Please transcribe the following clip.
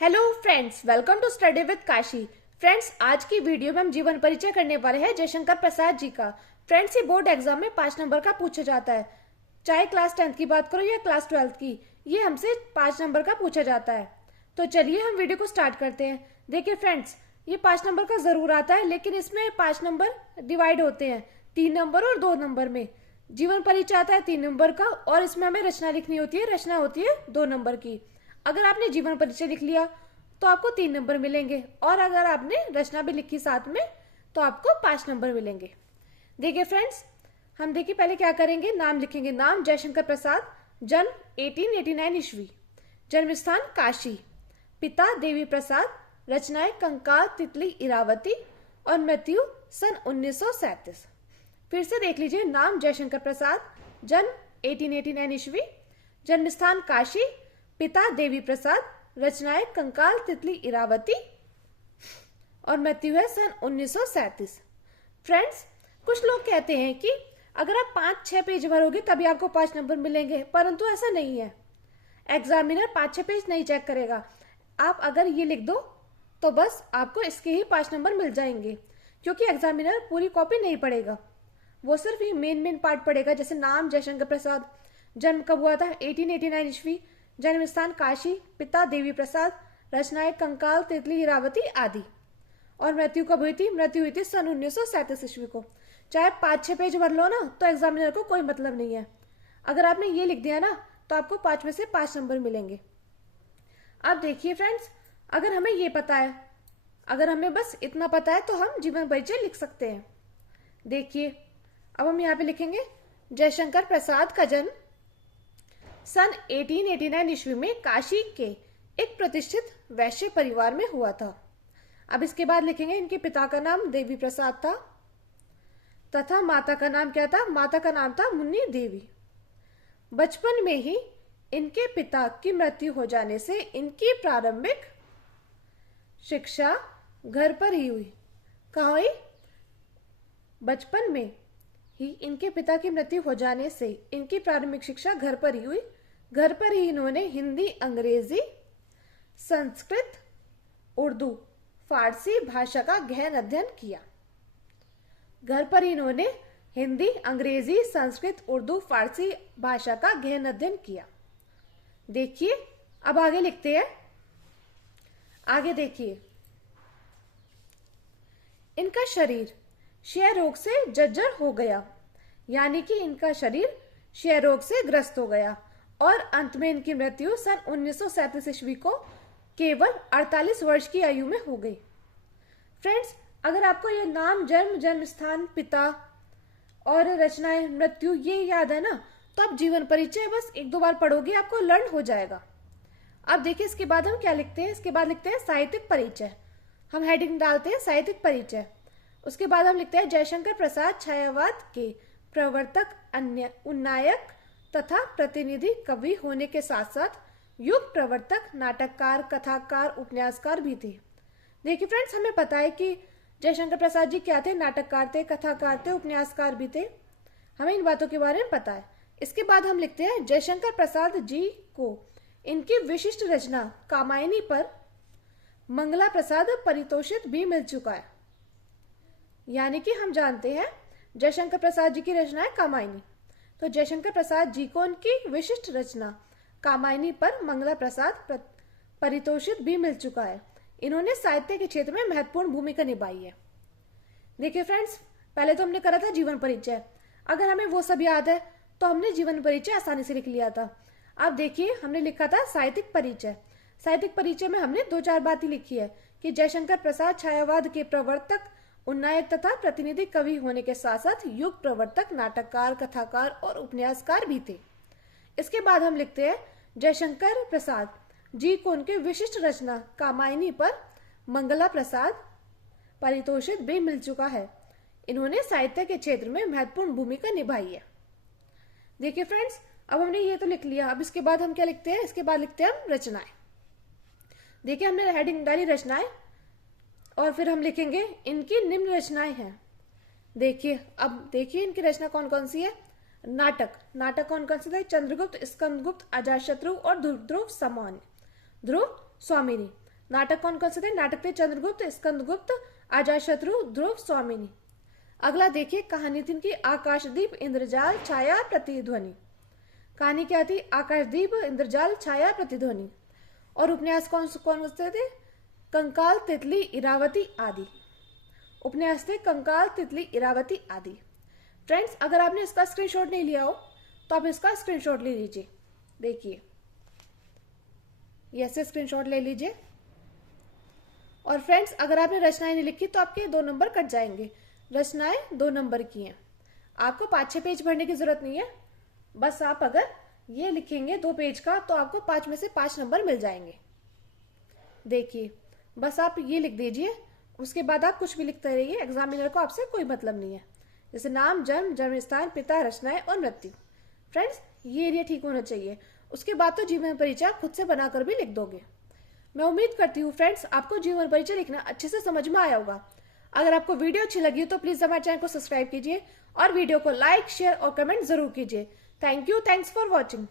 Hello friends, welcome to study with Kashi. Friends, आज की video में हम जीवन परिचय करने वाले हैं जयशंकर प्रसाद जी का। फ्रेंड्स, ये बोर्ड एग्जाम में 5 नंबर का पूछा जाता है, चाहे क्लास 10th की बात करो या क्लास 12th की। ये हमसे 5 नंबर का पूछा जाता है। तो चलिए हम वीडियो को स्टार्ट करते हैं। देखिए फ्रेंड्स, ये 5 नंबर का जरूर आता है, लेकिन इसमें 5 नंबर डिवाइड होते हैं 3 नंबर और 2 नंबर में। जीवन परिचय आता है 3 नंबर का, और इसमें हमें रचना लिखनी होती है। रचना होती है 2 नंबर की। अगर आपने जीवन परिचय लिख लिया तो आपको 3 नंबर मिलेंगे, और अगर आपने रचना भी लिखी साथ में तो आपको 5 नंबर मिलेंगे। देखिए फ्रेंड्स, हम देखिए पहले क्या करेंगे, नाम लिखेंगे। नाम जयशंकर प्रसाद, जन्म 1889 ईस्वी, जन्म स्थान काशी, पिता देवी प्रसाद, रचनाएं कंकाल, तितली, इरावती, और मृत्यु सन 1937। फिर से देख लीजिए, नाम जयशंकर प्रसाद, जन्म 1889 ईस्वी, जन्म स्थान काशी, पिता देवी प्रसाद, रचनाएं कंकाल, तितली, इरावती, और मृत्यु है सन 1937। फ्रेंड्स, कुछ लोग कहते हैं कि अगर आप 5-6 पेज भरोगे तभी आपको 5 नंबर मिलेंगे, परंतु ऐसा नहीं है। एग्जामिनर 5-6 पेज नहीं चेक करेगा। आप अगर ये लिख दो तो बस आपको इसके ही 5 नंबर मिल जाएंगे, क्योंकि एग्जामिनर पूरी कॉपी नहीं पढ़ेगा। वो सिर्फ ये मेन पार्ट पढ़ेगा, जैसे नाम जयशंकर प्रसाद, जन्म कब हुआ था 1889 ईस्वी, जन्म स्थान काशी, पिता देवी प्रसाद, रचनाएं कंकाल, तितली, इरावती आदि, और मृत्यु कब हुई थी। मृत्यु हुई थी सन 1937 ईस्वी को। चाहे 5-6 पेज भर लो ना, तो एग्जामिनर को कोई मतलब नहीं है। अगर आपने ये लिख दिया ना तो आपको 5 में से 5 नंबर मिलेंगे। अब देखिए फ्रेंड्स, अगर हमें ये पता है, अगर हमें बस इतना पता है तो हम जीवन परिचय लिख सकते हैं। देखिए, अब हम यहाँ पे लिखेंगे जयशंकर प्रसाद का जन्म सन 1889 ईस्वी में काशी के एक प्रतिष्ठित वैश्य परिवार में हुआ था। अब इसके बाद लिखेंगे इनके पिता का नाम देवी प्रसाद था, तथा माता का नाम क्या था। माता का नाम था मुन्नी देवी। बचपन में ही इनके पिता की मृत्यु हो जाने से इनकी प्रारंभिक शिक्षा घर पर ही हुई। कहाँ हुई? बचपन में ही इनके पिता की मृत्यु हो जाने से इनकी प्रारंभिक शिक्षा घर पर ही हुई। घर पर ही इन्होंने हिंदी, अंग्रेजी, संस्कृत, उर्दू, फारसी भाषा का गहन अध्ययन किया। घर पर ही इन्होंने हिंदी, अंग्रेजी, संस्कृत, उर्दू, फारसी भाषा का गहन अध्ययन किया। देखिए, अब आगे लिखते हैं। आगे देखिए, इनका शरीर क्षय रोग से जर्जर हो गया, यानी कि इनका शरीर क्षय रोग से ग्रस्त हो गया, और अंत में इनकी मृत्यु सन 1937 ईस्वी को केवल 48 वर्ष की आयु में हो गई। फ्रेंड्स, अगर आपको ये नाम, जन्म, जन्म स्थान, पिता और रचनाएं, मृत्यु ये याद है ना, तो आप जीवन परिचय बस 1-2 बार पढ़ोगे, आपको लर्न हो जाएगा। अब देखिए, इसके बाद हम क्या लिखते हैं। इसके बाद लिखते हैं साहित्यिक परिचय। हम हेडिंग डालते हैं साहित्यिक परिचय। उसके बाद हम लिखते हैं जयशंकर प्रसाद छायावाद के प्रवर्तक, उन्नायक तथा प्रतिनिधि कवि होने के साथ साथ युग प्रवर्तक, नाटककार, कथाकार, उपन्यासकार भी थे। देखिए फ्रेंड्स, हमें पता है कि जयशंकर प्रसाद जी क्या थे। नाटककार थे, कथाकार थे, उपन्यासकार भी थे। हमें इन बातों के बारे में पता है। इसके बाद हम लिखते हैं जयशंकर प्रसाद जी को इनकी विशिष्ट रचना कामायनी पर मंगला प्रसाद पारितोषिक भी मिल चुका है। यानी कि हम जानते हैं जयशंकर प्रसाद जी की रचना है कामायनी, तो जयशंकर प्रसाद जी को उनकी विशिष्ट रचना कामायनी पर मंगला प्रसाद पारितोषिक भी मिल चुका है। इन्होंने साहित्य के क्षेत्र में महत्वपूर्ण भूमिका निभाई है। देखिए फ्रेंड्स, पहले तो हमने करा था जीवन परिचय। अगर हमें वो सब याद है तो हमने जीवन परिचय आसानी से लिख लिया था। अब देखिए, हमने लिखा था साहित्यिक परिचय। साहित्यिक परिचय में हमने 2-4 बातें लिखी है कि जयशंकर प्रसाद छायावाद के प्रवर्तक, उन्नायक तथा प्रतिनिधि कवि होने के साथ साथ युग प्रवर्तक, नाटककार, कथाकार और उपन्यासकार भी थे। इसके बाद हम लिखते हैं जयशंकर प्रसाद जी को उनके विशिष्ट रचना कामायनी पर मंगला प्रसाद पारितोषिक भी मिल चुका है। इन्होंने साहित्य के क्षेत्र में महत्वपूर्ण भूमिका निभाई है। देखिए फ्रेंड्स, अब हमने ये तो लिख लिया। अब इसके बाद हम क्या लिखते हैं? इसके बाद लिखते हैं हम रचनाएं। देखिए, हमने हेडिंग डाली रचनाएं, और फिर हम लिखेंगे इनकी निम्न रचनाएं हैं। देखिए, अब देखिए इनकी रचना कौन कौन सी है। नाटक, नाटक कौन कौन से थे? चंद्रगुप्त, स्कंदगुप्त, अजातशत्रु और ध्रुव सामान्य, ध्रुव स्वामिनी। नाटक कौन कौन से थे? नाटक थे चंद्रगुप्त, स्कंदगुप्त, अजातशत्रु, ध्रुव, स्वामिनी। अगला देखिए, कहानी थी इनकी आकाशदीप, इंद्रजाल, छाया, प्रतिध्वनि। कहानी क्या थी? आकाशदीप, इंद्रजाल, छाया, प्रतिध्वनि। और उपन्यास कौन कौन से थे? कंकाल, तितली, इरावती आदि। उपन्यास थे कंकाल, तितली, इरावती आदि। फ्रेंड्स, अगर आपने इसका स्क्रीनशॉट नहीं लिया हो तो आप इसका स्क्रीनशॉट ले लीजिए। देखिए, ऐसे स्क्रीनशॉट ले लीजिए। और फ्रेंड्स, अगर आपने रचनाएं नहीं लिखी तो आपके 2 नंबर कट जाएंगे। रचनाएं 2 नंबर की हैं, आपको 5-6 पेज भरने की जरूरत नहीं है। बस आप अगर ये लिखेंगे 2 पेज का तो आपको 5 में से 5 नंबर मिल जाएंगे। देखिए, बस आप ये लिख दीजिए, उसके बाद आप कुछ भी लिखते रहिए, एग्जामिनर को आपसे कोई मतलब नहीं है। जैसे नाम, जन्म, जन्म स्थान, पिता, रचनाएं और मृत्यु। फ्रेंड्स, ये एरिया ठीक होना चाहिए। उसके बाद तो जीवन परिचय खुद से बनाकर भी लिख दोगे। मैं उम्मीद करती हूँ फ्रेंड्स, आपको जीवन परिचय लिखना अच्छे से समझ में आया होगा। अगर आपको वीडियो अच्छी लगी तो प्लीज हमारे चैनल को सब्सक्राइब कीजिए और वीडियो को लाइक, शेयर और कमेंट जरूर कीजिए। Thank you, thanks for watching.